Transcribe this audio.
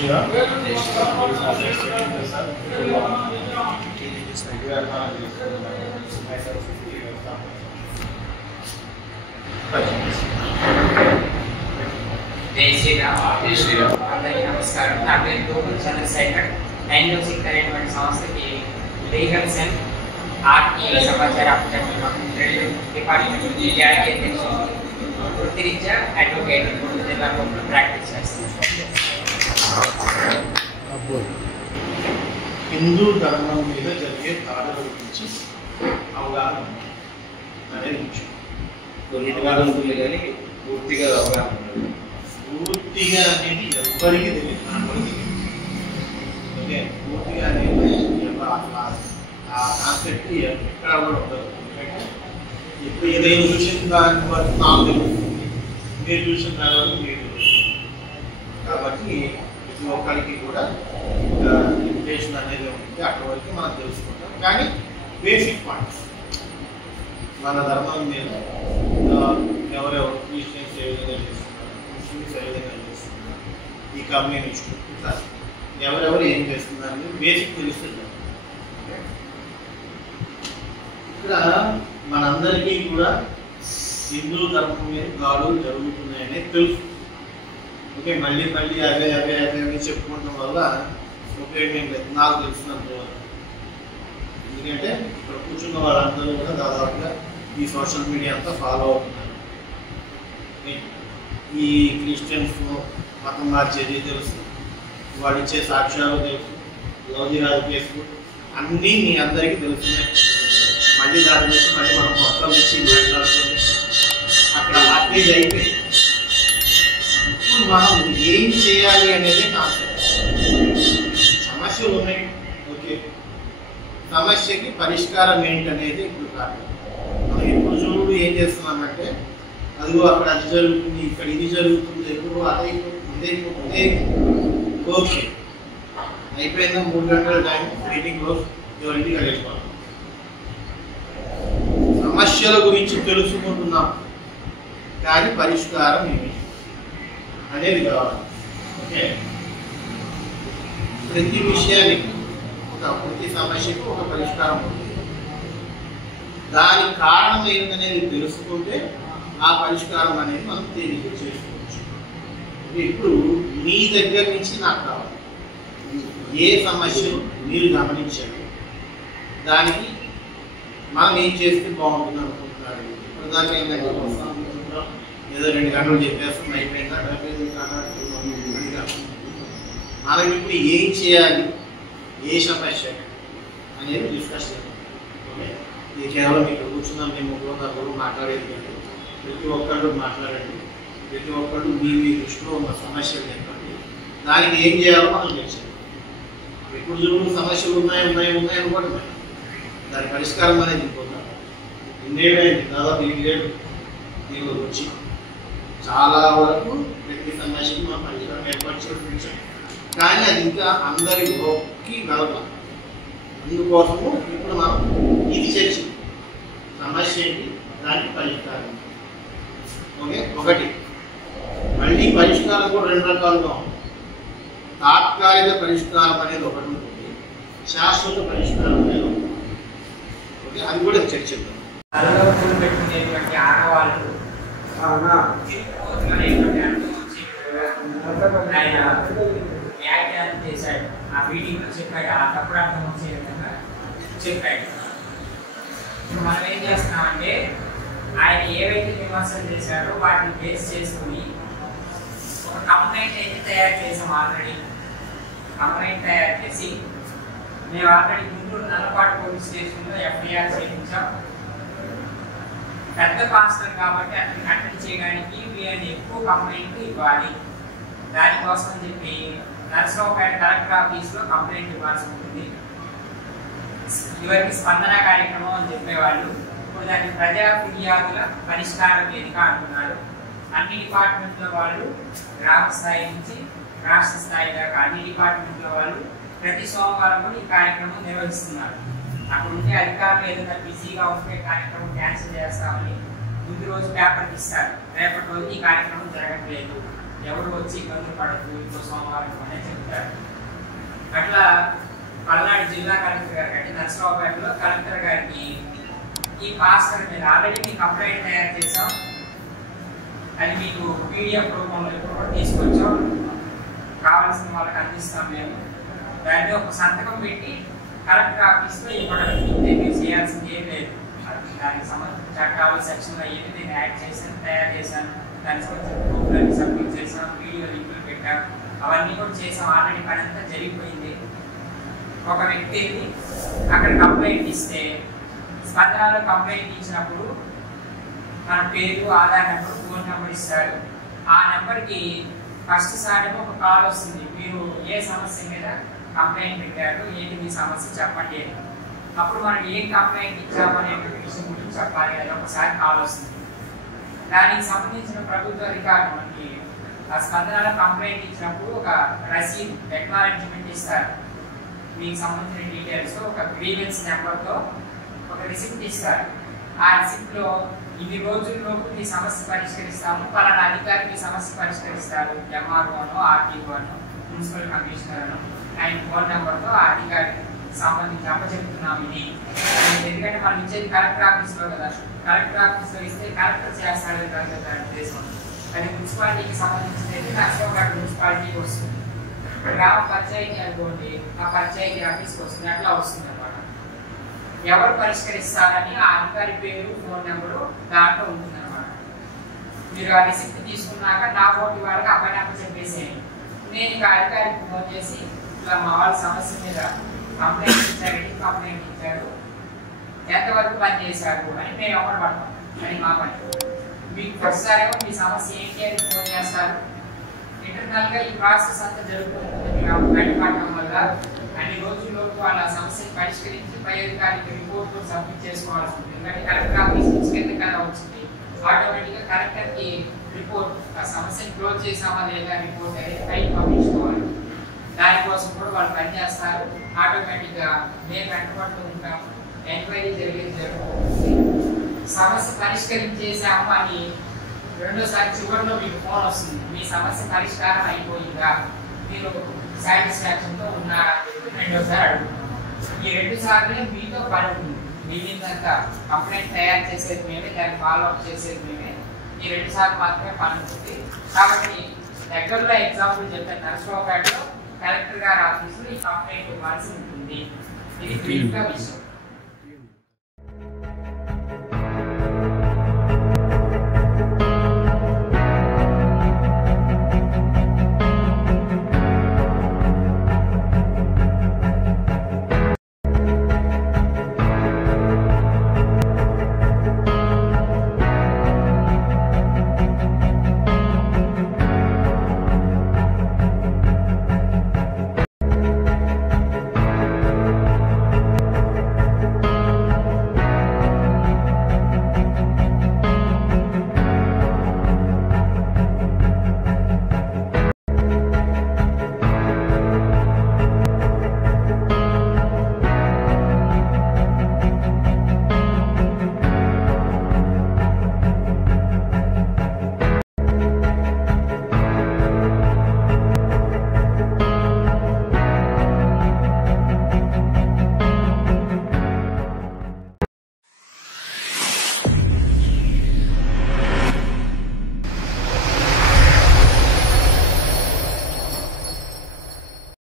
అందరికీ నమస్కారం. నా పేరు గోకుల్ చంద్రశేఖర్. 906 అనేటువంటి సంస్థకి లీగల్ సెల్ ఆర్టీ సమాచార డిపార్ట్మెంట్ వృత్తిరీత్యా అడ్వకేట్ జిల్లా కోర్టులో ప్రాక్టీస్ చేస్తున్నాను. హిందూ ధర్మం మీద జరిగే దాడుల గురించి అవగాహన అనేది ముఖ్యం. కొన్నిటిగా ఉంటుంది కానీ పూర్తిగా అవగాహన ఉండదు. పూర్తిగా అనేది ఎవరికి తెలియదు, నాకు తెలియదు. ఓకే, పూర్తిగా అనేది ఆ కాన్సెప్ట్ ఎక్కడ కూడా ఉండదు. ఇప్పుడు ఏదైనా చూసిన దాని వరకు నాకు తెలుస్తుంది, మీరు చూసిన దాని వరకు మీరు తెలుస్తుంది. కాబట్టి ప్రతి ఒక్కరికి కూడా లిమిటేషన్ అనేది ఉంటుంది. అక్కడ వరకు మనం తెలుసుకుంటాం. కానీ బేసిక్ పాయింట్స్ మన ధర్మం మీద ఎవరెవరు క్రిస్టియన్స్ ఏ విధంగా చేస్తున్నారు, ముస్లిమ్స్ ఏ విధంగా చేస్తున్నారు, ఈ కమ్యూనిస్టు ఇట్లా ఎవరెవరు ఏం చేస్తున్నారు బేసిక్ తెలుస్తుంది. ఇక్కడ మనందరికీ కూడా హిందూ ధర్మం మీద దాడులు జరుగుతున్నాయనే తెలుసు. ఓకే, మళ్ళీ మళ్ళీ అవే అవే అవే అవే చెప్పుకోవడం వల్ల ఉపయోగం లేదు, నాకు తెలిసినంత వరకు. ఎందుకంటే ఇక్కడ కూర్చున్న వాళ్ళందరూ కూడా దాదాపుగా ఈ సోషల్ మీడియా అంతా ఫాలో అవుతున్నారు. ఈ క్రిస్టియన్స్ మతం మార్చేది తెలుసు, వాళ్ళు ఇచ్చే సాక్ష్యాలు తెలుసు, లవ్ జిహాద్ కేసులు అన్నీ మీ అందరికీ తెలుస్తున్నాయి. మళ్ళీ దాని గురించి మళ్ళీ మనం మొత్తం ఇచ్చి మాట్లాడుతుంది అక్కడ అడ్వేజ్ అయిపోయింది. ఇప్పుడు మనం ఏం చేయాలి అనేది కాన్సెప్ట్. సమస్యలు ఉన్నాయి, ఓకే, సమస్యకి పరిష్కారం ఏంటనేది ఇప్పుడు కాదు. మనం ఇప్పుడు చూడు ఏం చేస్తున్నామంటే అదిగో అక్కడ అది జరుగుతుంది, ఇక్కడ ఇది జరుగుతుంది, ఎప్పుడు అదైపోతుంది, ఓకే అయిపోయిందా 3 గంటల టైం మీటింగ్ క్లోజ్, ఎవరింటికి వెళ్ళిపోవాలి. సమస్యల గురించి తెలుసుకుంటున్నాం కానీ పరిష్కారం ఏమి అనేది కావాలి. ఓకే, ప్రతి విషయానికి ప్రతి సమస్యకు ఒక పరిష్కారం ఉంటుంది. దానికి కారణం ఏంటనేది తెలుసుకుంటే ఆ పరిష్కారం అనేది మనం తేలిక చేసుకోవచ్చు. ఇప్పుడు మీ దగ్గర నుంచి నాకు కావాలి, ఏ సమస్యను మీరు గమనించండి, దానికి మనం ఏం చేస్తే బాగుంటుంది అనుకుంటున్నారు. ఇప్పుడు దాకా ఏంటంటే ఏదో 2 గంటలు చెప్పేస్తాం అయిపోయిందా, మనం ఇప్పుడు ఏం చేయాలి, ఏ సమస్య అనేది డిస్కస్ చేయాలి. ఓకే, ఇది కేవలం ఇక్కడ కూర్చున్నాం మేము నలుగురు మాట్లాడేది కాదు. ప్రతి ఒక్కళ్ళు మాట్లాడండి, ప్రతి ఒక్కళ్ళు మీ దృష్టిలో ఉన్న సమస్యలు చెప్పండి, దానికి ఏం చేయాలో మనం తెలిసింది. ఇప్పుడు చూడు సమస్యలు ఉన్నాయి ఉన్నాయి ఉన్నాయి అనుకోండి, దాని పరిష్కారం అనేది ఇంకొద్దాం. ఇన్నేళ్ళైంది, దాదాపు 8 ఏళ్ళు దీనిలో వచ్చి చాలా వరకు ప్రతి సమస్యకి మనం పరిష్కారం ఏర్పాటు చేయించాం. కానీ అది ఇంకా అందరిలోకి వెళ్ళాలి. అందుకోసము ఇప్పుడు మనం ఇది చర్చ, సమస్య ఏంటి, దానికి పరిష్కారం. ఓకే, ఒకటి మళ్ళీ పరిష్కారం కూడా 2 రకాలుగా ఉంది. తాత్కాలిక పరిష్కారం అనేది ఒకటి ఉంటుంది, శాశ్వత పరిష్కారం అనేది ఒకటి. ఓకే, అది కూడా చర్చిద్దాం. తలలో పూలు పెట్టుకునేటువంటి ఆడవాళ్ళు ఆయన వ్యాఖ్యానం చేశాడు, ఆ మీటింగ్లో చెప్పాడు, ఆ తప్పుడు అర్థం వచ్చే విధంగా చెప్పాడు. ఇప్పుడు మనం ఏం చేస్తున్నామంటే ఆయన ఏవైతే విమర్శలు చేశాడో వాటిని బేస్ చేసుకుని ఒక కంప్లైంట్ అయితే తయారు చేసాం. ఆల్రెడీ కంప్లైంట్ తయారు చేసి మేము ఆల్రెడీ గుంటూరు నల్లపాటు పోలీస్ స్టేషన్లో ఎఫ్ఐఆర్ చేయించాం. పెద్ద పాస్టర్ కాబట్టి అతను కట్టడి చేయడానికి వీళ్ళని ఎక్కువ కంప్లైంట్ ఇవ్వాలి. దానికోసం చెప్పి నరసరావుపేట కలెక్టర్ ఆఫీస్లో కంప్లైంట్ ఇవ్వాల్సి ఉంటుంది. ఇవరికి స్పందన కార్యక్రమం అని చెప్పేవాళ్ళు. ఇప్పుడు దాన్ని ప్రజా ఫిర్యాదుల పరిష్కార వేదిక అంటున్నారు. అన్ని డిపార్ట్మెంట్ల వాళ్ళు గ్రామ స్థాయి నుంచి రాష్ట్ర స్థాయి దాకా అన్ని డిపార్ట్మెంట్ల వాళ్ళు ప్రతి సోమవారం కూడా ఈ కార్యక్రమం నిర్వహిస్తున్నారు. అక్కడ ఉంటే అధికారులు ఏదైనా బిజీగా ఉంటే కార్యక్రమం క్యాన్సిల్ చేస్తామని ముందు రోజు పేపర్ ఇస్తారు. రేపటి రోజు ఈ కార్యక్రమం జరగట్లేదు, ఎవరు వచ్చి ఇబ్బంది పడద్దు, ఇంకో సోమవారం అనేది చెప్తారు. ఉంటారు. అట్లా పల్నాడు జిల్లా కలెక్టర్ గారికి అంటే నర్సరావుపేటలో కలెక్టర్ గారికి ఈ భాస్కర్ మీద ఆల్రెడీ మీకు కంప్లైంట్ తయారు చేసాం, అది మీకు పీడిఎఫ్ రూపంలో కూడా తీసుకొచ్చాం, కావాల్సిన వాళ్ళకి అందిస్తాం మేము. దాన్ని ఒక సంతకం పెట్టి కలెక్టర్ ఆఫీస్లో ఇవ్వడం, మీరు చేయాల్సింది ఏం లేదు. దానికి సంబంధించిన చట్టాలు సెక్షన్లు అయ్యేది నేను యాడ్ చేశాను, తయారు చేశాను, దానికి సంబంధించిన ప్రూఫ్లన్నీ సబ్మిట్ చేసాం, వీడియో లింకులు పెట్టాం, అవన్నీ కూడా చేసాం. ఆల్రెడీ పని అంతా జరిగిపోయింది. ఒక వ్యక్తి అక్కడ కంప్లైంట్ ఇస్తే స్పందనలో కంప్లైంట్ ఇచ్చినప్పుడు మన పేరు, ఆధార్ నెంబర్, ఫోన్ నెంబర్ ఇస్తాడు. ఆ నెంబర్కి ఫస్ట్ సారి ఒక కాల్ వస్తుంది, మీరు ఏ సమస్య మీద కంప్లైంట్ పెట్టారు, ఏంటి మీ సమస్య చెప్పండి అని. అప్పుడు మనం ఏం కంప్లైంట్ ఇచ్చామనే విషయం గురించి చెప్పాలి, అది ఒకసారి కాల్ వస్తుంది. దానికి సంబంధించిన ప్రభుత్వ అధికారులు మనకి ఆ స్పందనలో కంప్లైంట్ ఇచ్చినప్పుడు ఒక రసీదు అక్నాలెడ్జ్మెంట్ ఇస్తారు, మీకు సంబంధించిన డీటెయిల్స్, ఒక గ్రీవెన్స్ నెంబర్తో ఒక రిసిప్ట్ ఇస్తారు. ఆ రిసిప్ట్లో ఇన్ని రోజుల్లోపు మీ సమస్య పరిష్కరిస్తాము, పలానా అధికారి మీ సమస్య పరిష్కరిస్తారు, ఎంఆర్ఓను, ఆర్టీఓను, మున్సిపల్ కమిషనర్ను, ఆయన ఫోన్ నెంబర్తో ఆ అధికారికి సంబంధించి అప్పచెప్తున్నాము ఇది. ఎందుకంటే మనం ఇచ్చేది కలెక్టర్ ఆఫీస్లో కదా, కలెక్టర్ ఆఫీస్లో ఇస్తే కలెక్టర్ చేస్తాడు దాని ఉద్దేశం. అది మున్సిపాలిటీకి సంబంధించినది నర్సరావుపేట మున్సిపాలిటీకి వస్తుంది, గ్రామ పంచాయతీ అనుకోండి ఆ పంచాయతీ ఆఫీస్కి వస్తుంది, అట్లా వస్తుంది అన్నమాట. ఎవరు పరిష్కరిస్తారని ఆ అధికారి పేరు, ఫోన్ నెంబరు దాంట్లో ఉంటుంది అనమాట. మీరు ఆ రిసిప్ట్ తీసుకున్నాక నా పోటీ వాళ్ళకి అబ్బాయి నెంబర్ చెప్పేసేయండి. నేను ఇక అధికారికి ఫోన్ చేసి ఇలా మా వాళ్ళ సమస్య మీద కంప్లైంట్ ఇచ్చారు, కంప్లైంట్ ఇచ్చారు, ఎంతవరకు పని చేశారు అని మేము ఎవరు పడతాం, అని మా పని. మీకు ఒకసారి మీ సమస్య ఏంటి అని ఫోన్ చేస్తారు. ఇంటర్నల్గా ఈ ప్రాసెస్ అంతా జరుగుతుంది. బయటపడటం వల్ల అన్ని రోజుల్లోపు వాళ్ళ సమస్యను పరిష్కరించి పై అధికారికి రిపోర్ట్ సబ్మిట్ చేసుకోవాల్సి ఉంటుంది. ఎందుకంటే కలెక్టర్ ఆఫీస్ నుంచి కింద కదా వచ్చింది, ఆటోమేటిక్గా కలెక్టర్కి రిపోర్ట్ ఆ సమస్యను క్లోజ్ చేసామా లేదా రిపోర్ట్ అనేది పైకి పంపించుకోవాలి. దానికోసం కూడా వాళ్ళు పనిచేస్తారు. ఆటోమేటిక్గా మేము వెంటబడుతూ ఉంటాము, ఎంక్వైరీ జరిగేది జరుగుతుంది. సమస్య పరిష్కరించేసాము అని రెండోసారి చివరిలో మీకు ఫోన్ వస్తుంది, మీ సమస్య పరిష్కారం అయిపోయిందా, మీరు సాటిస్ఫాక్షన్తో ఉన్నారా అని చెప్పి రెండోసారి అడుగుతున్నాం. ఈ 2 సార్లే మీతో పని ఉంటుంది. మిగిలినంతా కంప్లైంట్ తయారు చేసేది మేమే, దాన్ని ఫాలో అప్ చేసేది మేమే. ఈ 2 సార్లు మాత్రమే పని ఉంటుంది. కాబట్టి దగ్గరలో ఎగ్జాంపుల్ చెప్పాను, నర్సరావుపేటలో కలెక్టర్ గారి ఆఫీసులో ఈ కంప్లైంట్ ఇవ్వాల్సి ఉంటుంది. ఇది బ్రీఫ్గా విషయం.